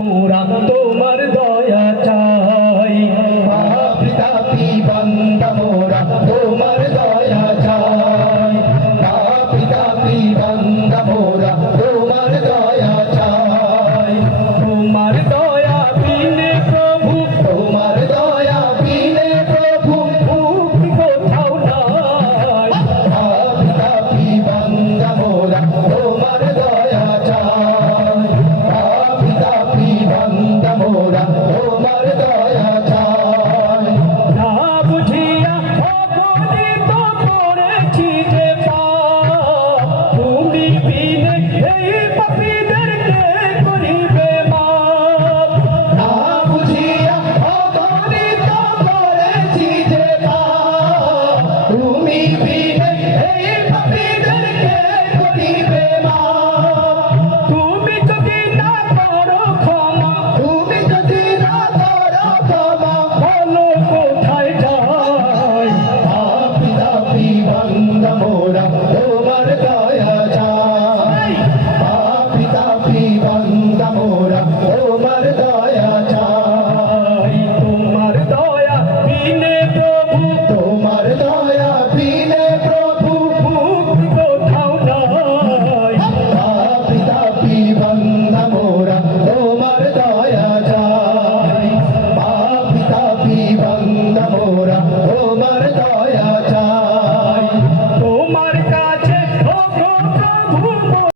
মোরা তোমার দয়া চাই, পাপী তাপী বান্দা মোরা তোমার দয়া চাই, পাপী তাপী বান্দা মোরা তোমার দয়া চাই। তোমার দয়া বিনে প্রভু, তোমার দয়া বিনে প্রভু মুক্তি কোথাও নাই। পাপী তাপী বান্দা মোরা তোমার দয়া চাই, পাপী তাপী বান্দা মোরা